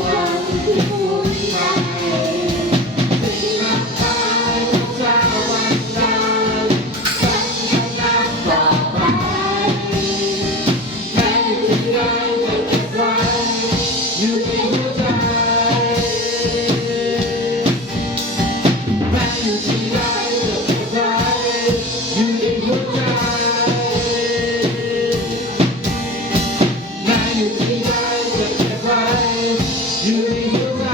วันที่ภูมิใจสิ่งมากมายของเราวันดาวฉันยังนับต่อไปแม้อยู่ที่ใดจะเก็บไว้อยู่ในหัวใจแม้อยู่ที่ใดจะเก็บไว้อยู่ในหัวใจแม้อยู่ที่ใดจะเก็บไว้อยู่ในหัวใจ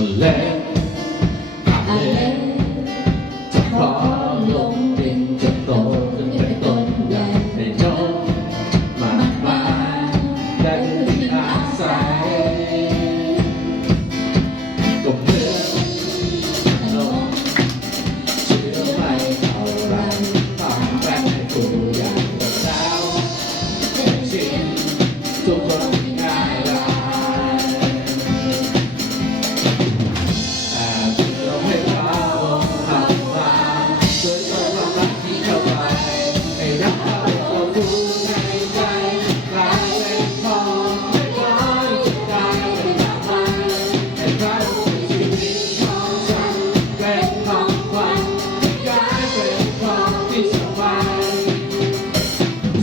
มันเล็กอาเล็กจะพอลงดินจะโตขึ้นเป็นต้นใหญ่ให้โน้มมากมายได้ที่อาศัยก็เพื่อโน้มเชื่อไม่เท่าไรทำได้ให้ผู้ใหญ่กับแล้วเป็นชินทุกคนง่ายดายเราให้เขาทำมาช่วยเติมความรักที่เข้าไปให้รักเขาเรารู้ในใจกลายเป็นทองไม่ร้อยจะกลายเป็นดอกไม้ให้เขาเป็นชีวิตของฉันเป็นของขวัญที่กลายเป็นของที่สบาย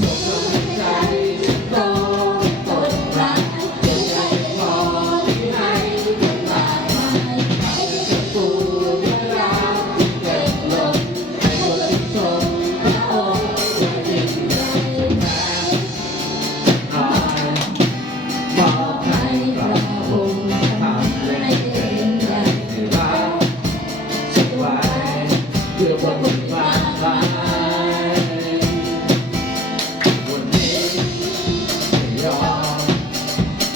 ส่งกำลังใจฉันโตต้นรักจนใจพอที่ให้คนมากมายให้จะปูเวลาที่เต็มล้นให้คนที่ชมพระองค์จะยิ่งใหญ่แท้มอบให้พระองค์ทำให้เป็นใหญ่ให้รักฉันไว้เพื่อคนที่มากมายวันนี้ไม่ยอม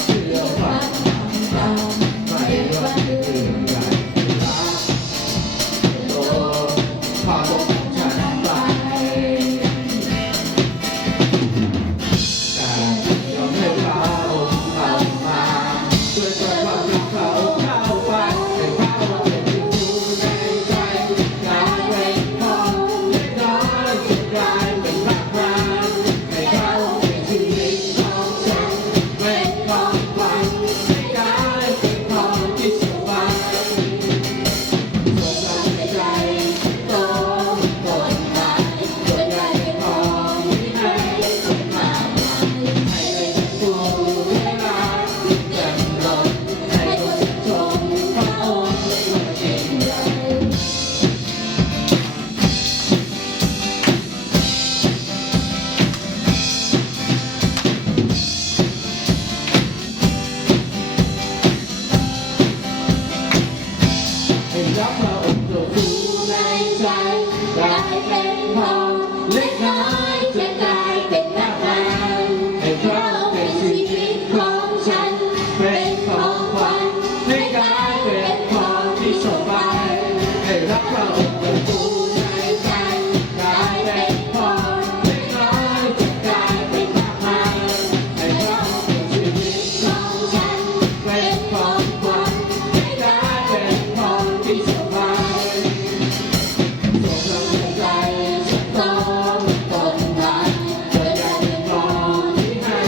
เชื่อฟังคำตามไม่ว่าจะเรื่องใหญ่ให้รักโตพาลงฉันไปแต่ยอมให้พระองค์เข้ามาช่วยเติมความรักเขาเข้าไปให้พระองค์เป็นที่อยู่ในใจกลายเป็นของเล็กน้อยจะกลายเป็นมากมายให้เขาเป็นชีวิตของฉันเป็นของขวัญให้กลายเป็นของที่สบายส่งกำลังใจโตต้นไม้ต้นใหญ่เป็นของที่ให้คนมากมายให้ได้ทั้งผู้เวลาที่เต็มล้นให้คนชมพระองค์ว่ายิ่งใหญ่ให้รักพระองค์ตัวผู้ในใจกลายเป็นทองเล็กน้อยจะกลายเป็นมากมายให้เขาเป็นชีวิตของฉันเป็นของขวัญให้กลายเป็นของที่สบายให้รักพระองค์ตัวผู้ในใจกลายเป็นทองเล็กน้อยจะกลายเป็นมากมายให้เขาเป็นชีวิตของฉันเป็นของขวัญให้กลายเป็นของที่สบายส่งกำลังใจฉันโตต้นไม้จนใหญ่เป็นของที่ให้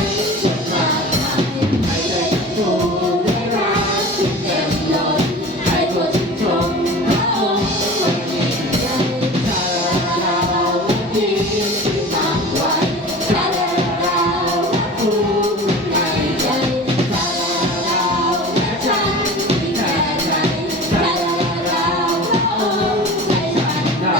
คนมากมายให้ได้ทั้งผู้ได้รักที่เต็มล้นให้คนชื่นชมพระองค์ว่ายิ่งใหญ่ชาลาลาที่ที่ตั้งไว้ชาลาลาผู้ในใจชาลาลาและฉันที่แท้ใจชาลาลาพระองค์ให้ฉันได้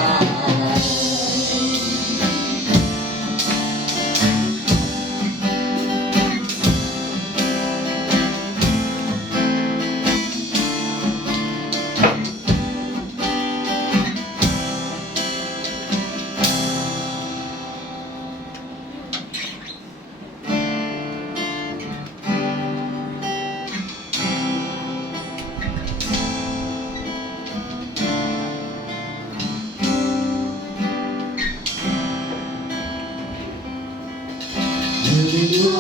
อยู่ในดว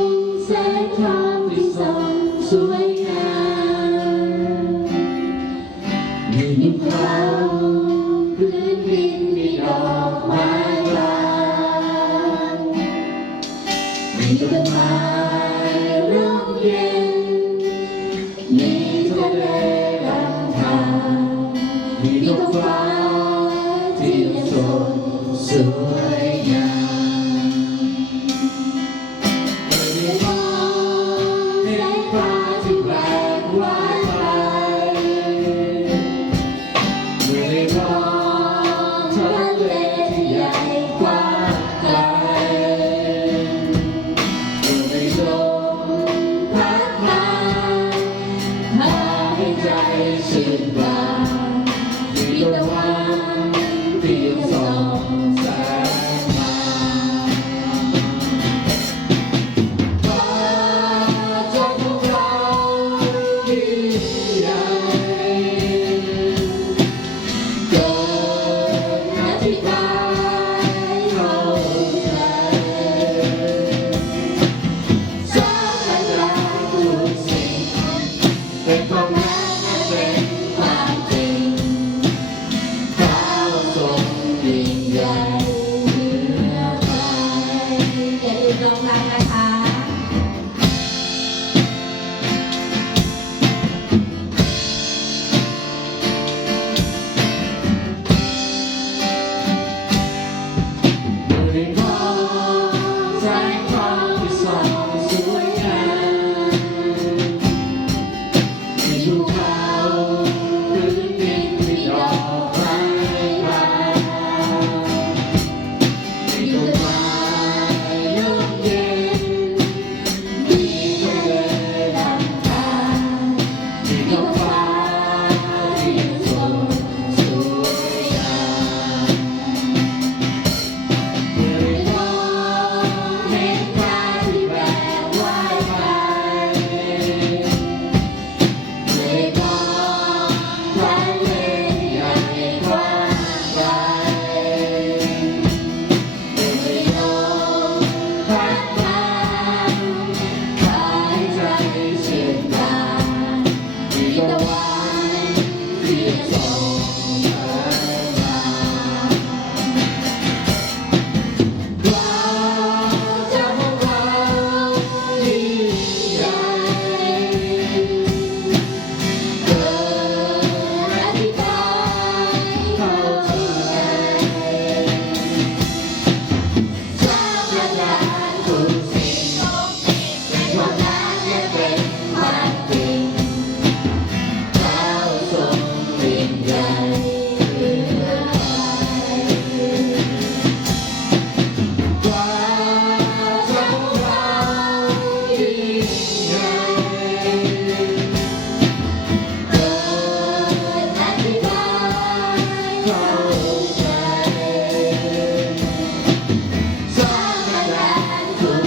งแสงทองที่ส่องสวยงามอยู่ในคราวพื้นดินมีดอกไม้บานมีต้นไม้ร่มเย็นมีทะเลลำธารมีท้องฟ้าที่สดสวยงาม ในโล างนะคะ อยู่ในท้องแสงทองที่ส่องสวยงามมีภูเขาพื้นดินมีดอกไม้บานมีต้นไม้ร่มเย็นมีทะเลลำธารมีท้องฟ้าที่สดสวยงาม อยู่ในท้องเห็นปลาที่แหวกว่ายไปในท้องทะเลใหญ่กว้างไกลอยู่ในท้องพัดพาหายใจชื่นบานมีตะวันที่ส่องแสงมา ความจำของเรายิ่งใหญ่เกินอธิบายเข้าใจสร้างพลังทุกสิ่งเป็นความรักและเป็นความจริงเราทรงยิ่งใหญ่เหลือใคร ความจำของเรายิ่งใหญ่เกินอธิบายเข้าใจสร้างพลังทุก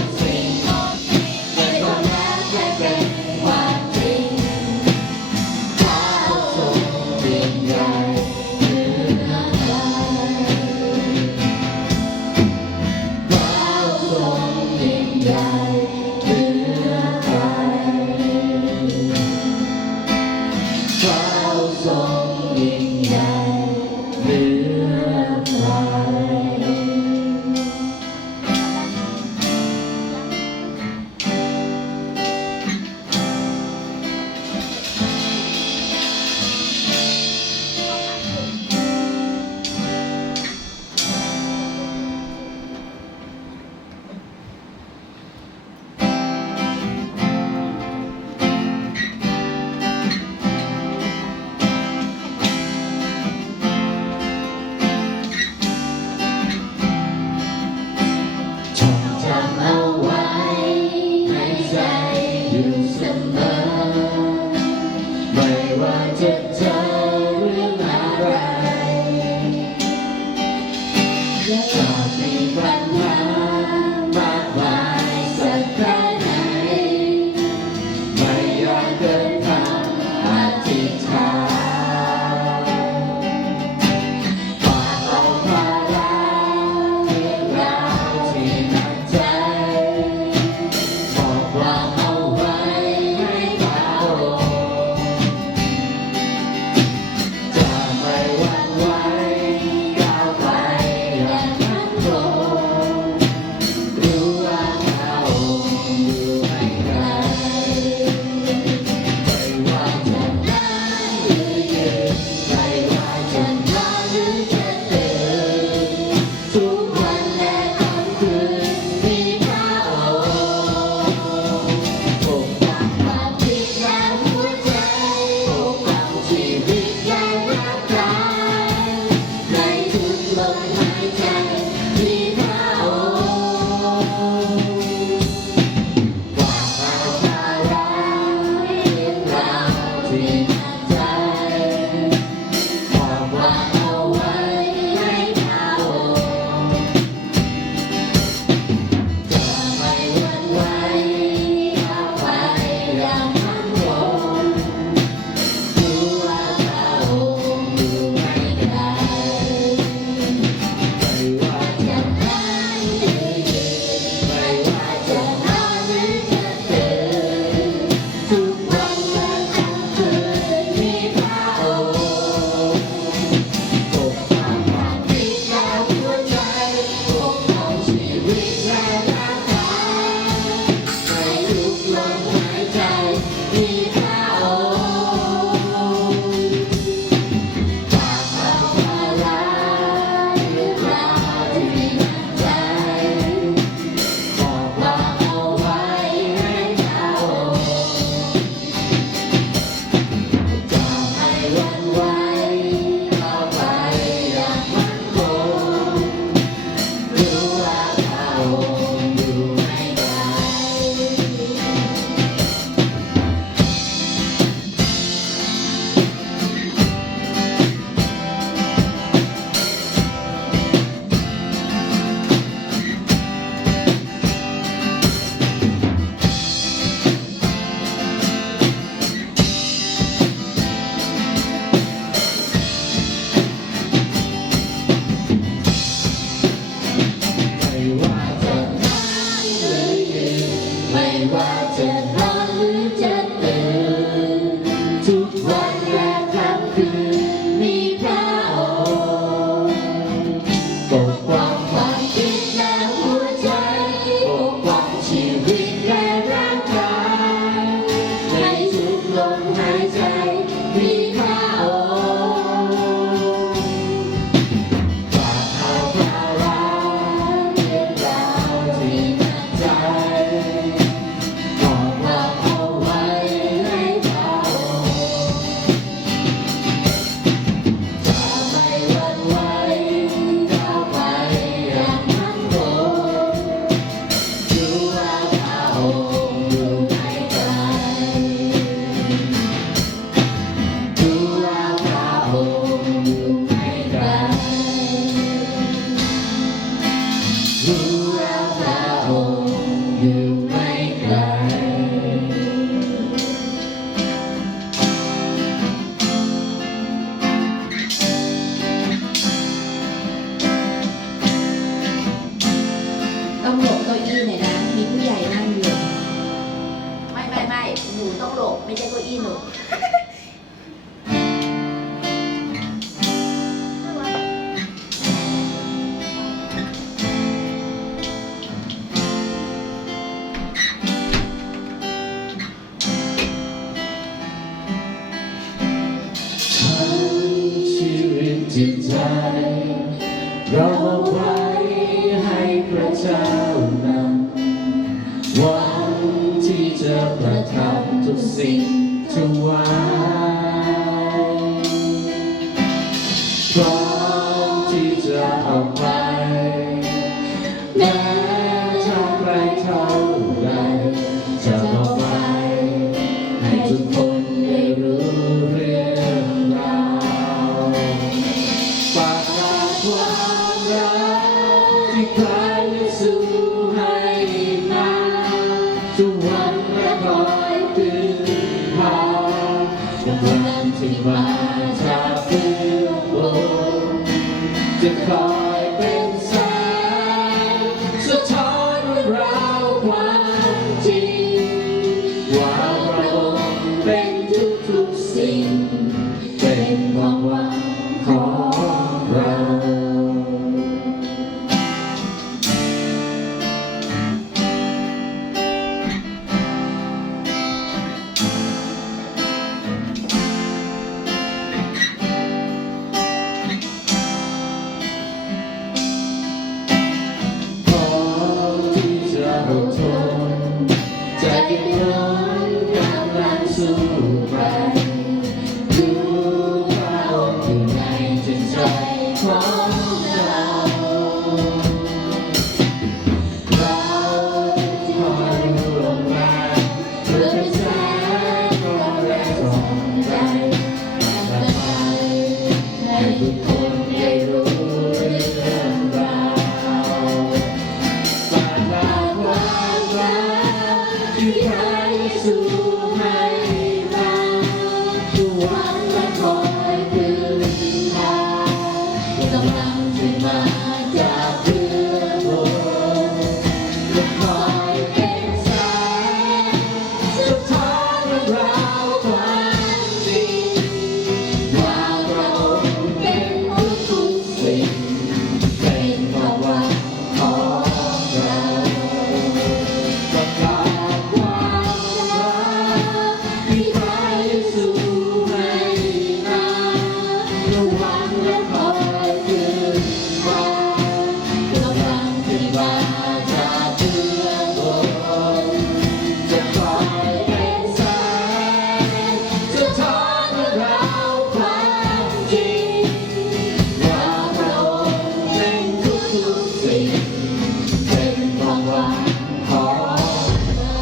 ต้องหลบไม่ใช่เก้าอี้หนูทั้งชีวิตจิตใจเราไว้ให้พระเจ้านำหวังที่จะประทำทุกสิ่งถวายพร้อมที่จะออกไปแม้ทางไกลเท่าใดจะบอกไปให้ทุกคนได้รู้เรื่องราวฝากความรักที่พระเยซูให้มาทุกวันและคอยตื่นพาวันที่มาจากเพื่อนจะคอยเป็นแสงสะท้อนเรื่องราวความจริงว่าเราเป็นทุกๆสิ่งเป็นความหวังของเรา พร้อมที่จะอดทนใจร้อนกำลังสู้ไปดูพระองค์อยู่ในจิตใจของเราเราคอยรู้ลงมาเพื่อเป็นแสงความแรงของใจและไปให้ทุกคนได้รู้เรื่องราว ฝากความรักที่พระเยซูให้มาทุกวันและคอยพึ่งพากำลังที่มาจากเพื่อนและคอยเป็นแสงสะท้อนเรื่องราวความจริงว่าเราเป็นทุกๆสิ่งเป็นความหวังของเรา ประกาศความรักที่พระเยซูให้มาระวังและคอยตื่นมากำลังที่มาจากเบื้องบนจะคอยเป็นแสงสะท้อนเรื่องราวความจริงว่าเราเป็นทุกๆสิ่งเป็นความหวังของเรา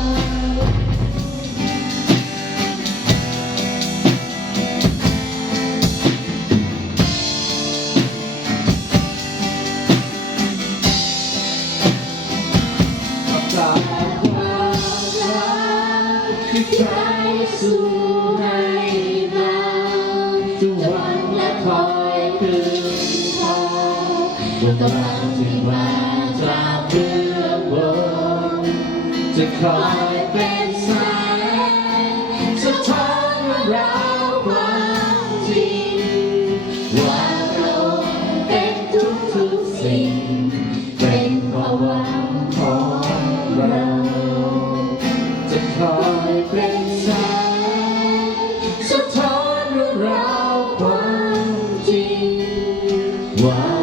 ประกาศความรักที่พระเยซูให้มาทุกวันและคอยพึ่งพากำลังที่มาจากเบื้องบนจะคอยเป็นแสงสะท้อนเรื่องราวความจริงว่าเราเป็นทุกๆสิ่งเป็นความหวังของเราจะคอยเป็นแสงสะท้อนเรื่องราวความจริงว่า